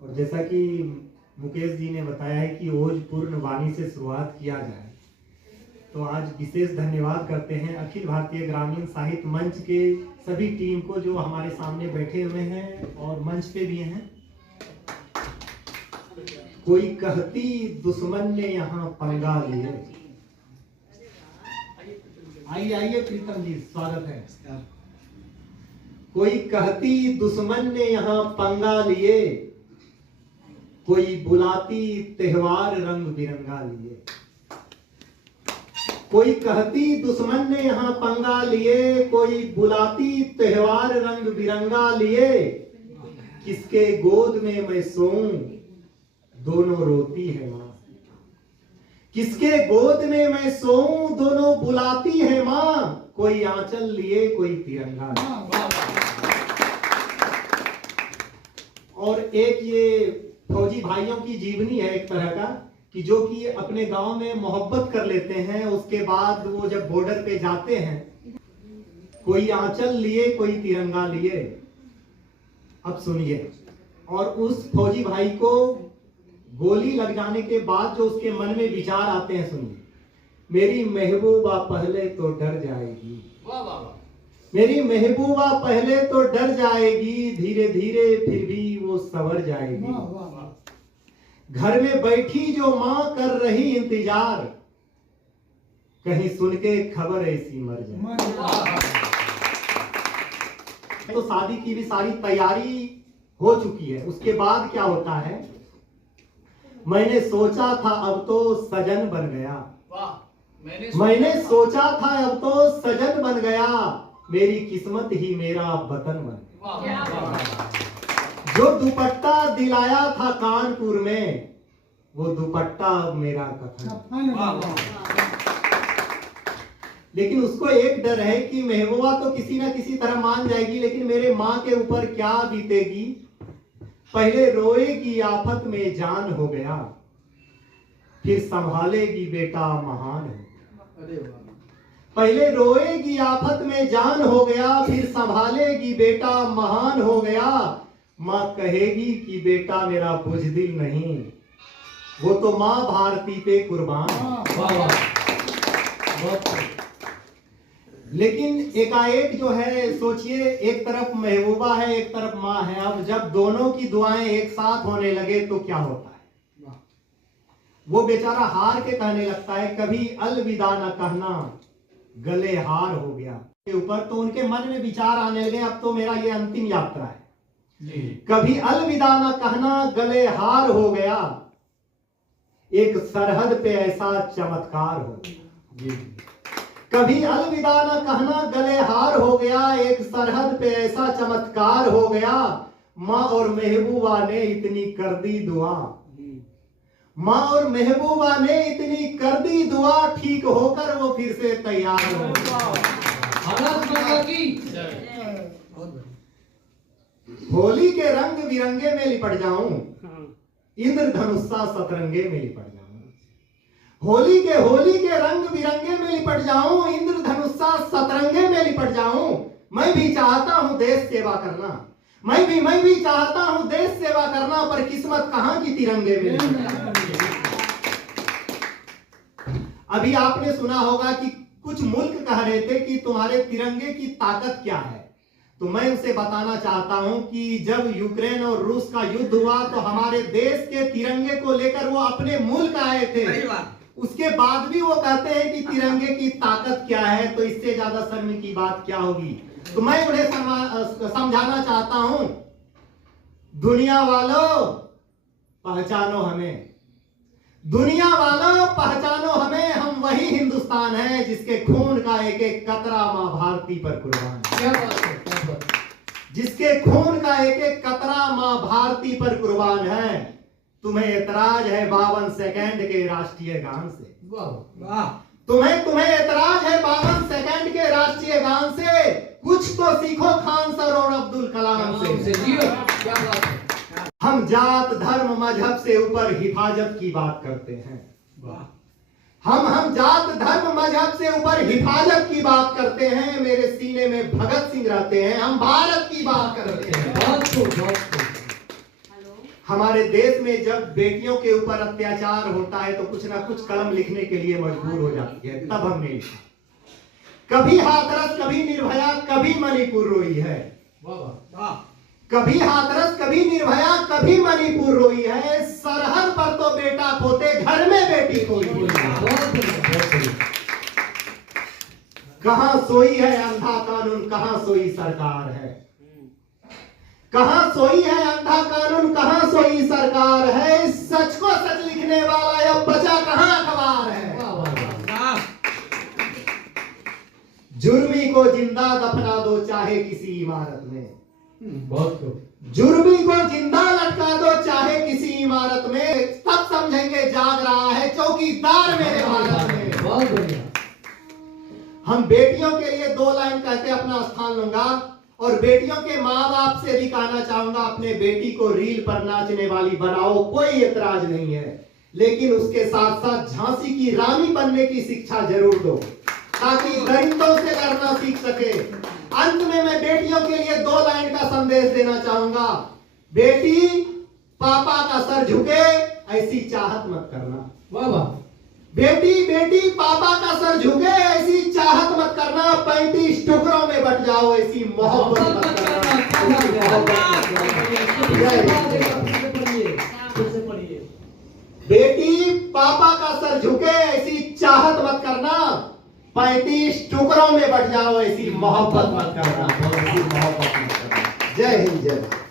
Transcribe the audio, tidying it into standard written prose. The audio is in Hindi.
और जैसा कि मुकेश जी ने बताया है कि ओजपूर्ण वाणी से शुरुआत किया जाए, तो आज विशेष धन्यवाद करते हैं अखिल भारतीय ग्रामीण साहित्य मंच के सभी टीम को जो हमारे सामने बैठे हुए हैं और मंच पे भी हैं। कोई कहती दुश्मन ने यहाँ पंगा लिए। आइए आइए प्रीतम जी, स्वागत है। कोई कहती दुश्मन ने यहाँ पंगा लिए, कोई बुलाती त्योहार रंग बिरंगा लिए। कोई कहती दुश्मन ने यहाँ पंगा लिए, कोई बुलाती त्योहार रंग बिरंगा लिए। किसके गोद में मैं सोऊं दोनों रोती है माँ, किसके गोद में मैं सोऊं दोनों बुलाती है माँ। कोई आंचल लिए कोई तिरंगा। और एक ये फौजी भाइयों की जीवनी है एक तरह का, कि जो कि अपने गांव में मोहब्बत कर लेते हैं, उसके बाद वो जब बॉर्डर पे जाते हैं, कोई आंचल लिए कोई तिरंगा लिए। अब सुनिए, और उस फौजी भाई को गोली लग जाने के बाद जो उसके मन में विचार आते हैं, सुनिए। मेरी महबूबा पहले तो डर जाएगी, मेरी महबूबा पहले तो डर जाएगी, धीरे धीरे फिर भी वो संवर जाएगी। घर में बैठी जो माँ कर रही इंतजार, कहीं सुन के खबर ऐसी मर जाए। तो शादी की भी सारी तैयारी हो चुकी है। उसके बाद क्या होता है, मैंने सोचा था अब तो सजन बन गया, मैंने सोचा था अब तो सजन बन गया, मेरी किस्मत ही मेरा वतन बन गया। जो दुपट्टा दिलाया था कानपुर में, वो दुपट्टा मेरा कफन। लेकिन उसको एक डर है कि महबूबा तो किसी ना किसी तरह मान जाएगी, लेकिन मेरे माँ के ऊपर क्या बीतेगी। पहले रोएगी आफत में जान हो गया, फिर संभालेगी बेटा महान हो गया। पहले रोएगी आफत में जान हो गया, फिर संभालेगी बेटा महान हो गया। माँ कहेगी कि बेटा मेरा बुज़दिल नहीं, वो तो माँ भारती पे कुर्बान। लेकिन एकाएक जो है, सोचिए, एक तरफ महबूबा है एक तरफ माँ है। अब जब दोनों की दुआएं एक साथ होने लगे तो क्या होता है, वो बेचारा हार के कहने लगता है, कभी अलविदा न कहना गले हार हो गया। के ऊपर तो उनके मन में विचार आने लगे, अब तो मेरा ये अंतिम यात्रा है। कभी अलविदा न कहना गले हार हो गया, एक सरहद पे ऐसा चमत्कार हो गया। कभी अलविदा न कहना गले हार हो गया, एक सरहद पे ऐसा चमत्कार हो गया। माँ और महबूबा ने इतनी कर दी दुआ, माँ और महबूबा ने इतनी कर दी दुआ, ठीक होकर वो फिर से तैयार हो होली के रंग बिरंगे में लिपट जाऊं, इंद्रधनुषा सतरंगे में लिपट जाऊं। होली के रंग बिरंगे में लिपट जाऊं, इंद्रधनुषा सतरंगे में लिपट जाऊं। मैं भी चाहता हूं देश सेवा करना, मैं भी चाहता हूं देश सेवा करना, पर किस्मत कहां की तिरंगे में। अभी आपने सुना होगा कि कुछ मुल्क कह रहे थे कि तुम्हारे तिरंगे की ताकत क्या है। तो मैं उसे बताना चाहता हूं कि जब यूक्रेन और रूस का युद्ध हुआ तो हमारे देश के तिरंगे को लेकर वो अपने मुल्क आए थे। उसके बाद भी वो कहते हैं कि तिरंगे की ताकत क्या है, तो इससे ज्यादा शर्म की बात क्या होगी। तो मैं उन्हें समझाना चाहता हूं, दुनिया वालों पहचानो हमें, दुनिया वालों पहचानो हमें, हम वही हिंदुस्तान है जिसके खून का एक एक कतरा मां भारती पर कुर्बान है, जिसके खून का एक एक कतरा मां भारती पर कुर्बान है। तुम्हें एतराज है 52 सेकंड के राष्ट्रीय गान से, तुम्हें एतराज है 52 सेकंड के राष्ट्रीय गान से। कुछ तो सीखो खान सर और अब्दुल कलाम से। हम जात धर्म मजहब से ऊपर हिफाजत की बात करते हैं। हम जात धर्म मजहब से ऊपर हिफाजत की बात करते हैं। मेरे सीने में भगत सिंह रहते हैं, हम भारत की बात करते हैं। हमारे देश में जब बेटियों के ऊपर अत्याचार होता है तो कुछ ना कुछ कलम लिखने के लिए मजबूर हो जाती है। तब हमने लिखा, कभी हाथरस कभी निर्भया कभी मणिपुर रोई है। कभी हाथरस कभी निर्भया कभी मणिपुर रोई है, सरहद पर तो बेटा खोते घर में बेटी खोई है। कहां सोई है अंधा कानून, कहां सोई सरकार है। कहां सोई है अंधा कानून, कहां सोई सरकार है। सच को सच लिखने वाला अब बचा कहां अखबार है। जुर्मी को जिंदा दफना दो चाहे किसी इमारत में। जुर्मी को जिंदा लटका दो चाहे किसी इमारत में, सब समझेंगे जाग रहा है चौकीदार मेरे भारत में। बहुत बढ़िया। हम बेटियों के लिए 2 लाइन कहकर अपना स्थान लूंगा और बेटियों के माँ बाप से भी कहना चाहूंगा, अपने बेटी को रील पर नाचने वाली बनाओ, कोई एतराज नहीं है, लेकिन उसके साथ साथ झांसी की रानी बनने की शिक्षा जरूर दो ताकि दरिंदों से लड़ना सीख सके। अंत में मैं बेटियों के लिए 2 लाइन का संदेश देना चाहूंगा। बेटी पापा का सर झुके ऐसी चाहत मत करना। वाह वाह। बेटी बेटी पापा का सर झुके ऐसी चाहत मत करना, 35 टुकड़ों में बट जाओ ऐसी मोहब्बत मत करना। बेटी पापा का सर झुके ऐसी चाहत मत करना, 35 टुकड़ों में बट जाओ ऐसी मोहब्बत मत करना। जय हिंद, जय भारत।